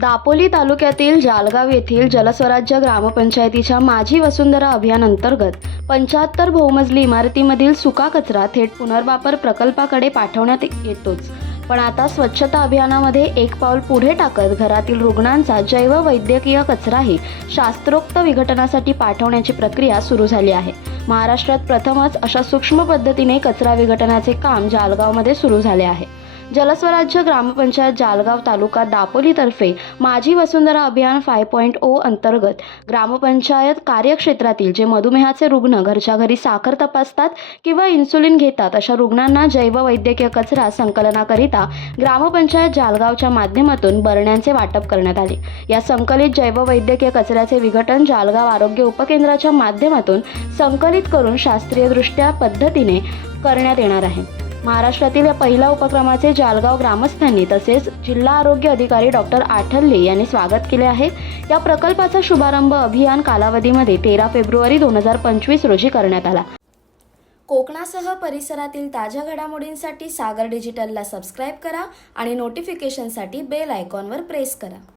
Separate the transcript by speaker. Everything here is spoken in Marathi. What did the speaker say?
Speaker 1: दापोली तालुक्यातील जालगाव येथील जलस्वराज्य ग्रामपंचायतीच्या माझी वसुंधरा अभियान अंतर्गत पंच्याहत्तर बहुमजली इमारतीमधील सुका कचरा थेट पुनर्वापर प्रकल्पाकडे पाठवण्यात येतोच. पण आता स्वच्छता अभियानामध्ये एक पाऊल पुढे टाकत घरातील रुग्णांचा जैव वैद्यकीय कचराही शास्त्रोक्त विघटनासाठी पाठवण्याची प्रक्रिया सुरू झाली आहे. महाराष्ट्रात प्रथमच अशा सूक्ष्म पद्धतीने कचरा विघटनाचे काम जालगावमध्ये सुरू झाले आहे. जलस्वराज्य ग्रामपंचायत जालगाव तालुका दापोलीतर्फे माझी वसुंधरा अभियान फाय पॉईंट ओ अंतर्गत ग्रामपंचायत कार्यक्षेत्रातील जे मधुमेहाचे रुग्ण घरच्या घरी साखर तपासतात किंवा इन्सुलिन घेतात अशा रुग्णांना जैववैद्यकीय कचरा संकलनाकरिता ग्रामपंचायत जालगावच्या माध्यमातून बरण्यांचे वाटप करण्यात आले. या संकलित जैववैद्यकीय कचऱ्याचे विघटन जालगाव आरोग्य उपकेंद्राच्या माध्यमातून संकलित करून शास्त्रीयदृष्ट्या पद्धतीने करण्यात येणार आहे. महाराष्ट्रातील या पहिल्या उपक्रमाचे जालगाव ग्रामस्थांनी तसेच जिल्हा आरोग्य अधिकारी डॉक्टर आठल्ले यांनी स्वागत केले आहे. या प्रकल्पाचा शुभारंभ अभियान कालावधीमध्ये तेरा फेब्रुवारी दोन हजार पंचवीस रोजी करण्यात आला. कोकणासह परिसरातील ताज्या घडामोडींसाठी सागर डिजिटलला सबस्क्राईब करा आणि नोटिफिकेशनसाठी बेल आयकॉनवर प्रेस करा.